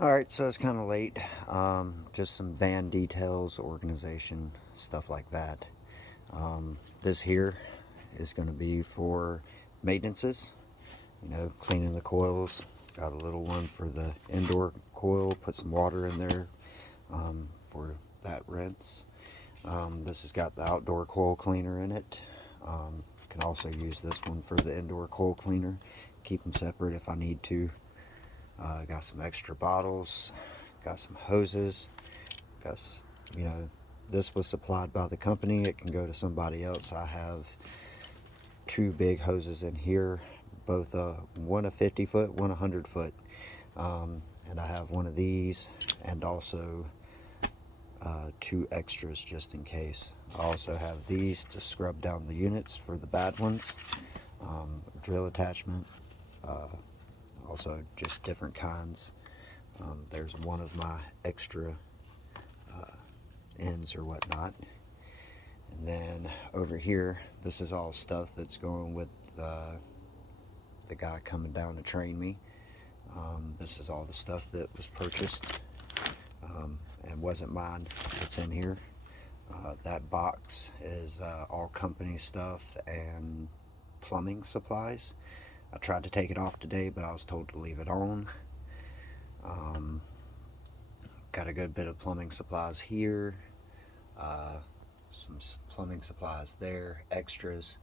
Alright, so it's kind of late. Just some van details, organization, stuff like that. This here is going to be for maintenances, cleaning the coils. Got a little one for the indoor coil, put some water in there for that rinse. This has got the outdoor coil cleaner in it. Can also use this one for the indoor coil cleaner. Keep them separate if I need to. Got some extra bottles, got some hoses, you know, this was supplied by the company. It can go to somebody else. I have two big hoses in here, both one a 50 foot, one 100 foot. And I have one of these and also two extras just in case. I also have these to scrub down the units for the bad ones. Drill attachment, also just different kinds. There's one of my extra ends or whatnot. And then over here, this is all stuff that's going with the guy coming down to train me. This is all the stuff that was purchased and wasn't mine. It's in here. That box is all company stuff and plumbing supplies. I tried to take it off today, but I was told to leave it on. Got a good bit of plumbing supplies here. Some plumbing supplies there, extras.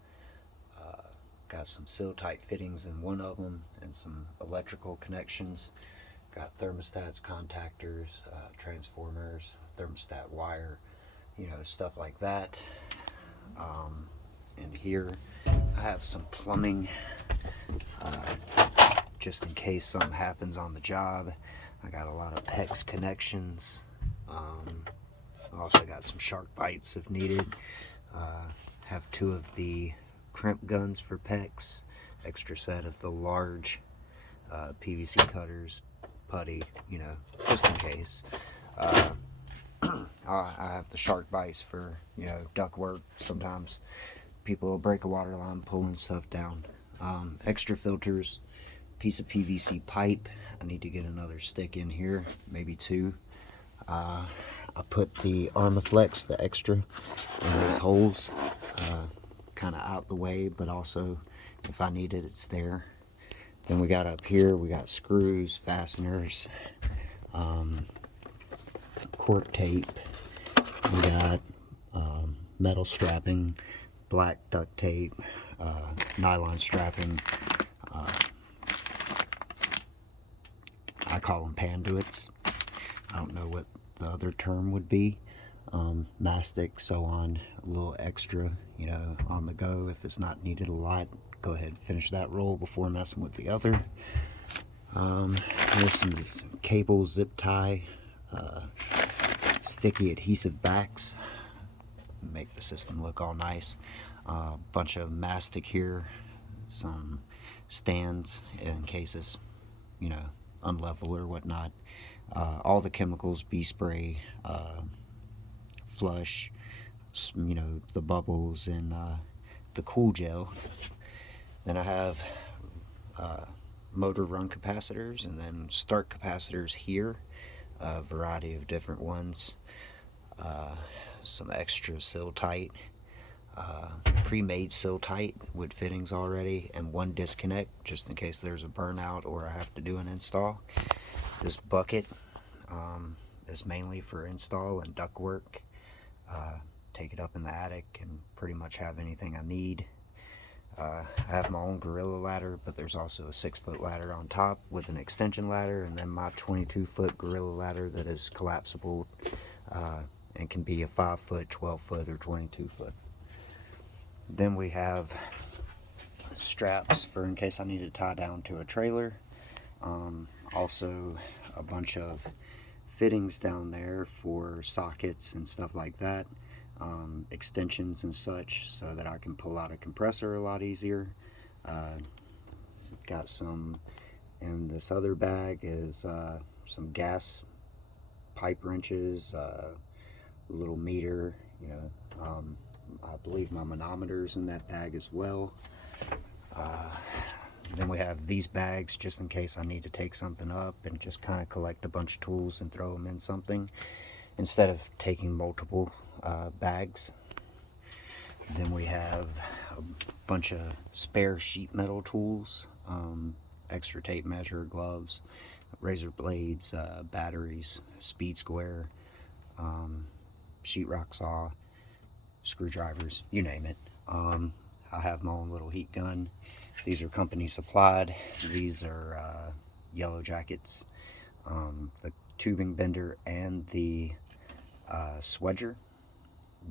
Got some seal tight fittings in one of them and some electrical connections. Got thermostats, contactors, transformers, thermostat wire, stuff like that. And here I have some plumbing just in case something happens on the job. I got a lot of PEX connections. I also got some shark bites if needed. Have two of the crimp guns for PEX, extra set of the large PVC cutters, putty, just in case. I have the shark bites for, duct work. Sometimes people will break a water line pulling stuff down. Extra filters, piece of PVC pipe. I need to get another stick in here, maybe two. I put the Armaflex, the extra, in these holes, kind of out the way, but also if I need it, it's there. Then we got up here, we got screws, fasteners, cork tape. We got metal strapping, black duct tape, nylon strapping. I call them panduits. I don't know what the other term would be. Mastic, so on, a little extra, on the go if it's not needed a lot. Go ahead and finish that roll before messing with the other. Here's some cable zip tie, sticky adhesive backs, make the system look all nice. Bunch of mastic here, some stands in case it's, unlevel or whatnot. All the chemicals, bee spray, flush, the bubbles, and the cool gel. Then I have motor run capacitors and then start capacitors here, a variety of different ones. Some extra seal tight, pre-made seal tight with fittings already, and one disconnect just in case there's a burnout or I have to do an install. This bucket is mainly for install and duct work. Take it up in the attic and pretty much have anything I need. I have my own gorilla ladder, but there's also a 6-foot ladder on top with an extension ladder, and then my 22-foot gorilla ladder that is collapsible and can be a 5-foot, 12-foot, or 22-foot. Then we have straps for in case I need to tie down to a trailer. Also a bunch of fittings down there for sockets and stuff like that. Extensions and such so that I can pull out a compressor a lot easier. Got some in this other bag is some gas pipe wrenches, a little meter, I believe my manometer's in that bag as well. Then we have these bags just in case I need to take something up and just kind of collect a bunch of tools and throw them in something instead of taking multiple bags. Then we have a bunch of spare sheet metal tools, extra tape measure, gloves, razor blades, batteries, speed square, sheetrock saw, screwdrivers, you name it. I have my own little heat gun. These are company supplied. These are Yellow Jackets, the tubing bender and the swedger.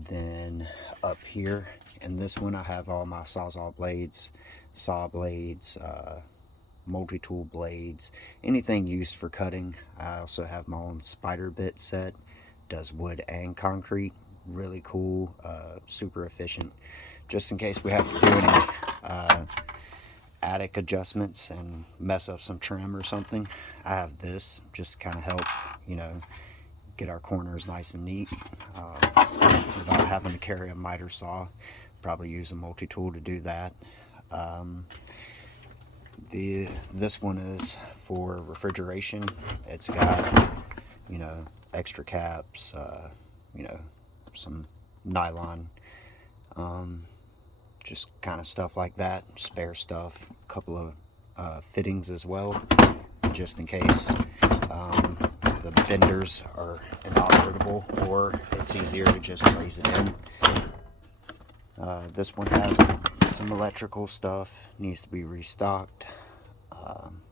Then up here in this one I have all my sawzall blades, saw blades, multi-tool blades, anything used for cutting. I also have my own spider bit set, does wood and concrete, really cool, super efficient, just in case we have to do any attic adjustments and mess up some trim or something. I have this just kind of help, you know, get our corners nice and neat without having to carry a miter saw. Probably use a multi-tool to do that. This one is for refrigeration. It's got, you know, extra caps, you know, some nylon, just kind of stuff like that, spare stuff, a couple of fittings as well, just in case the benders are inoperable or it's easier to just raise it in. This one has some electrical stuff, needs to be restocked,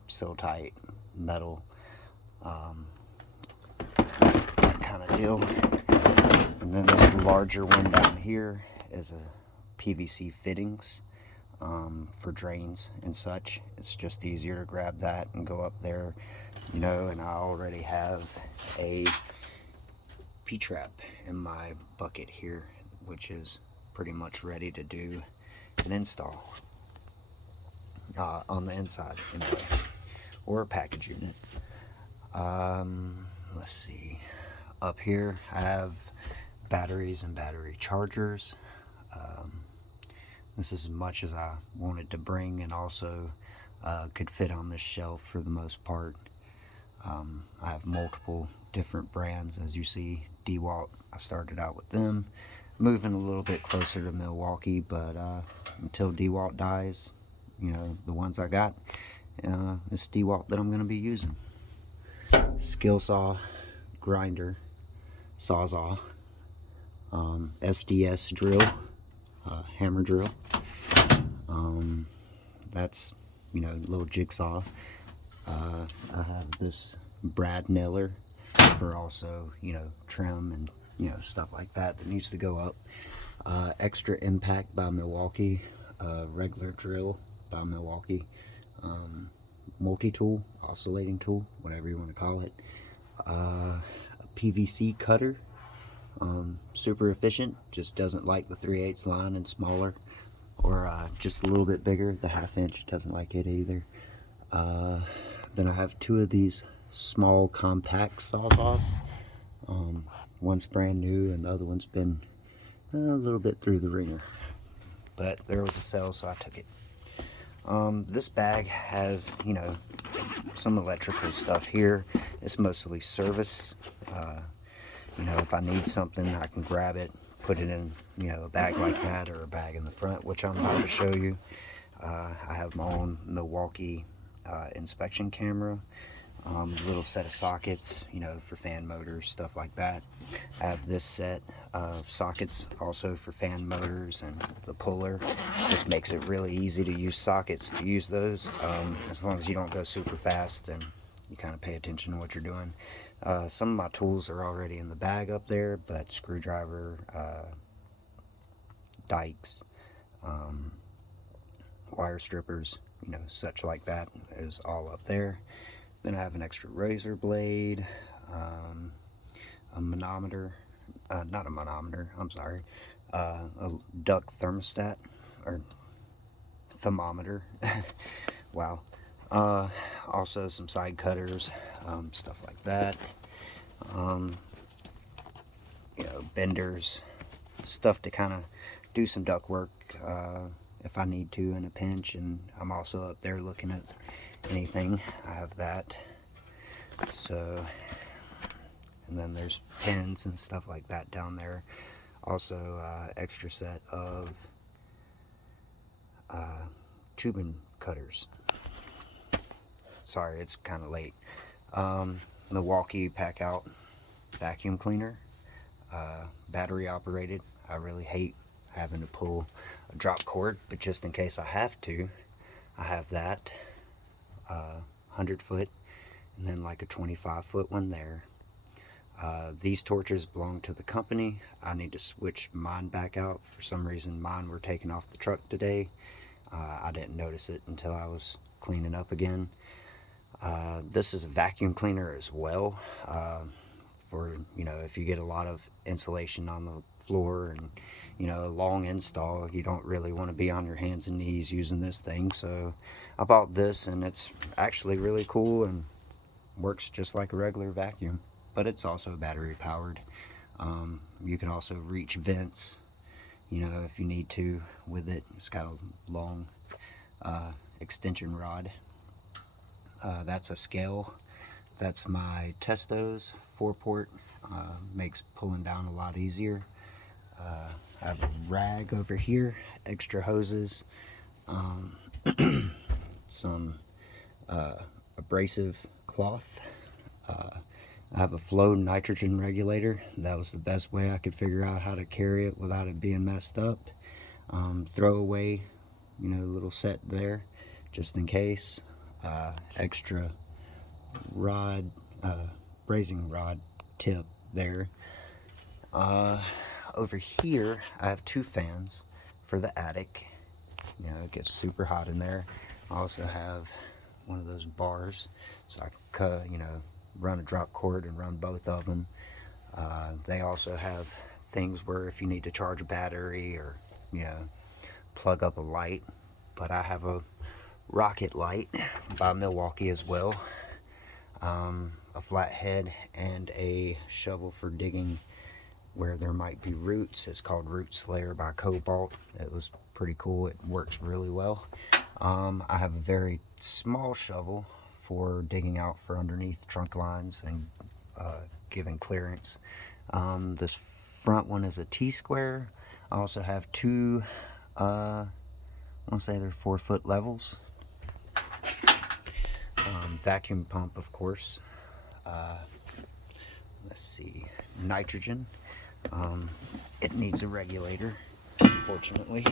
seal tight, metal, that kind of deal. And then this larger one down here is a PVC fittings for drains and such. It's just easier to grab that and go up there, you know. And I already have a P-trap in my bucket here, which is pretty much ready to do an install on the inside anyway, or a package unit. Let's see, up here I have batteries and battery chargers. This is as much as I wanted to bring, and also could fit on this shelf for the most part. I have multiple different brands, as you see. DeWalt, I started out with them, moving a little bit closer to Milwaukee, but until DeWalt dies, you know, the ones I got, it's DeWalt that I'm going to be using. Skill saw, grinder, sawzall, SDS drill, hammer drill. That's, you know, little jigsaw. I have this brad nailer for also, you know, trim and, you know, stuff like that needs to go up. Extra impact by Milwaukee, regular drill by Milwaukee, multi-tool, oscillating tool, whatever you want to call it. A PVC cutter, super efficient, just doesn't like the 3/8 line and smaller, or just a little bit bigger. The 1/2 inch doesn't like it either. Then I have two of these small compact sawzalls. One's brand new and the other one's been a little bit through the ringer, but there was a sale, so I took it. This bag has, you know, some electrical stuff here. It's mostly service. You know, if I need something, I can grab it, put it in, you know, a bag like that, or a bag in the front, which I'm about to show you. I have my own Milwaukee inspection camera, little set of sockets, you know, for fan motors, stuff like that. I have this set of sockets also for fan motors, and the puller just makes it really easy to use sockets, to use those, as long as you don't go super fast and you kind of pay attention to what you're doing. Some of my tools are already in the bag up there, but screwdriver, dikes, wire strippers, you know, such like that is all up there. Then I have an extra razor blade, a manometer, not a manometer, I'm sorry, a duct thermostat, or thermometer. Wow. Also some side cutters, stuff like that. You know, benders, stuff to kind of do some duct work if I need to in a pinch, and I'm also up there looking at anything. I have that. So, and then there's pins and stuff like that down there. Also, extra set of tubing cutters. Sorry, it's kind of late. Milwaukee Packout vacuum cleaner, battery operated. I really hate having to pull a drop cord, but just in case I have to, I have that 100-foot and then like a 25-foot one there. These torches belong to the company. I need to switch mine back out. For some reason mine were taken off the truck today. I didn't notice it until I was cleaning up again. This is a vacuum cleaner as well, for, you know, if you get a lot of insulation on the floor and, you know, a long install, you don't really want to be on your hands and knees using this thing. So I bought this, and it's actually really cool and works just like a regular vacuum, but it's also battery powered. You can also reach vents, you know, if you need to with it. It's got a long extension rod. That's a scale. That's my Testos 4-port. Makes pulling down a lot easier. I have a rag over here, extra hoses, some abrasive cloth. I have a flow nitrogen regulator. That was the best way I could figure out how to carry it without it being messed up. Throwaway, you know, little set there, just in case. Extra rod, brazing rod tip there. Over here, I have 2 fans for the attic. You know, it gets super hot in there. I also have one of those bars, so I can, you know, run a drop cord and run both of them. They also have things where if you need to charge a battery or, you know, plug up a light. But I have a rocket light by Milwaukee as well. A flathead and a shovel for digging where there might be roots. It's called Root Slayer by Cobalt. It was pretty cool. It works really well. I have a very small shovel for digging out for underneath trunk lines and giving clearance. This front one is a T-square. I also have 2, I want to say they're 4-foot levels. Vacuum pump, of course. Let's see, nitrogen. It needs a regulator, unfortunately.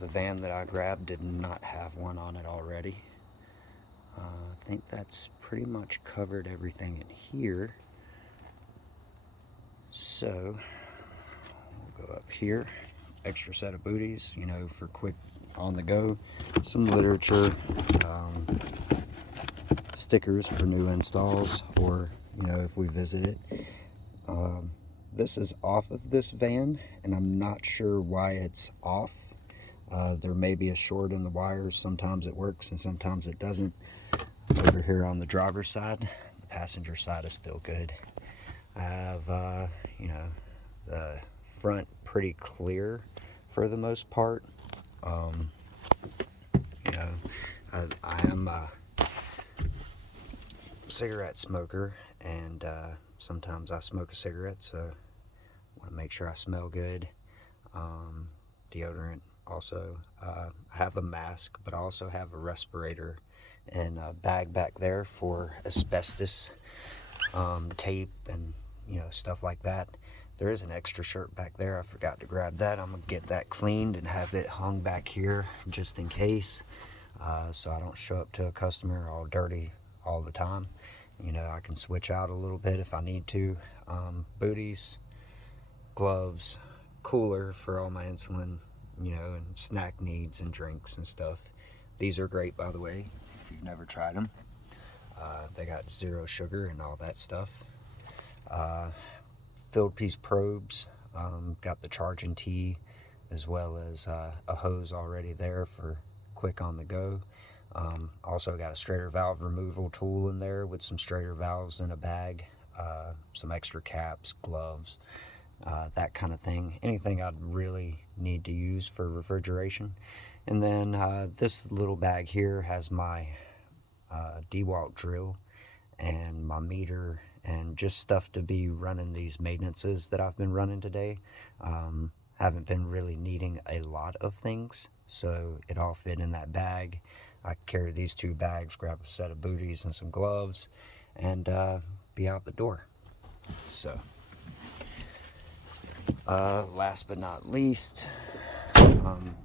The van that I grabbed did not have one on it already. I think that's pretty much covered everything in here. So we'll go up here. Extra set of booties, you know, for quick on the go. Some literature, stickers for new installs, or, you know, if we visit it. This is off of this van, and I'm not sure why it's off. There may be a short in the wires. Sometimes it works and sometimes it doesn't. Over here on the driver's side, the passenger side is still good. I have, you know, the front pretty clear for the most part. You know, I am a cigarette smoker, and sometimes I smoke a cigarette, so I want to make sure I smell good. Deodorant also. I have a mask, but I also have a respirator and a bag back there for asbestos, tape, and, you know, stuff like that. There is an extra shirt back there. I forgot to grab that. I'm gonna get that cleaned and have it hung back here just in case, so I don't show up to a customer all dirty all the time. You know, I can switch out a little bit if I need to. Booties, gloves, cooler for all my insulin, you know, and snack needs and drinks and stuff. These are great, by the way, if you've never tried them. They got 0 sugar and all that stuff. Filled piece probes, got the charging tee, as well as a hose already there for quick on the go. Also got a straighter valve removal tool in there with some straighter valves in a bag, some extra caps, gloves, that kind of thing. Anything I'd really need to use for refrigeration. And then this little bag here has my DeWalt drill and my meter and just stuff to be running these maintenances that I've been running today. Haven't been really needing a lot of things, so it all fit in that bag. I carry these 2 bags, grab a set of booties and some gloves, and be out the door. So last but not least,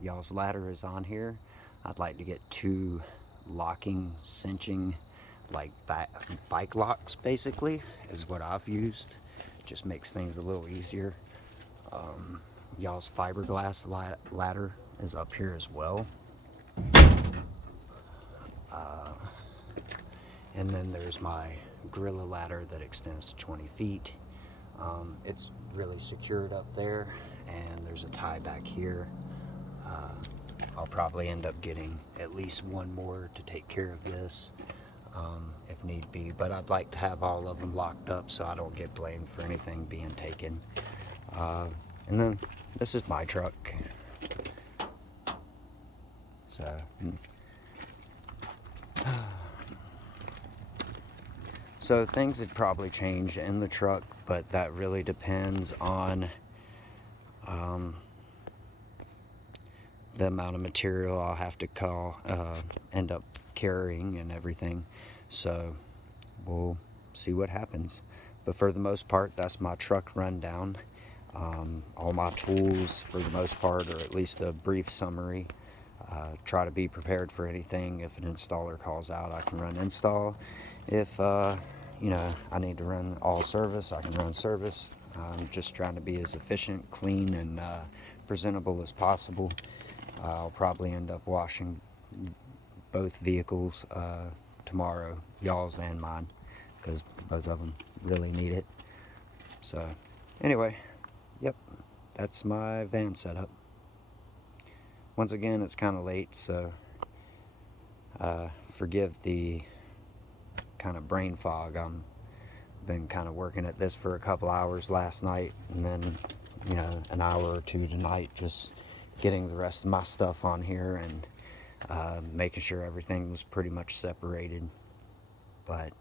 y'all's ladder is on here. I'd like to get 2 locking, cinching, like bike locks, basically, is what I've used. Just makes things a little easier. Y'all's fiberglass ladder is up here as well. And then there's my gorilla ladder that extends to 20 feet. It's really secured up there, and there's a tie back here. I'll probably end up getting at least 1 more to take care of this, if need be, but I'd like to have all of them locked up so I don't get blamed for anything being taken. And then this is my truck. So things would probably change in the truck, but that really depends on the amount of material I'll have to end up carrying and everything. So we'll see what happens. But for the most part, that's my truck rundown. All my tools, for the most part, or at least a brief summary. Try to be prepared for anything. If an installer calls out, I can run install. If you know, I need to run all service, I can run service. I'm just trying to be as efficient, clean, and presentable as possible. I'll probably end up washing both vehicles tomorrow, y'all's and mine, because both of them really need it. So anyway, yep, that's my van setup. Once again, it's kind of late, so forgive the kind of brain fog. I've been kind of working at this for a couple hours last night, and then, you know, an hour or 2 tonight, just getting the rest of my stuff on here and making sure everything was pretty much separated. But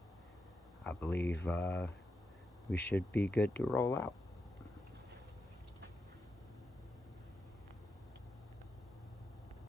I believe we should be good to roll out.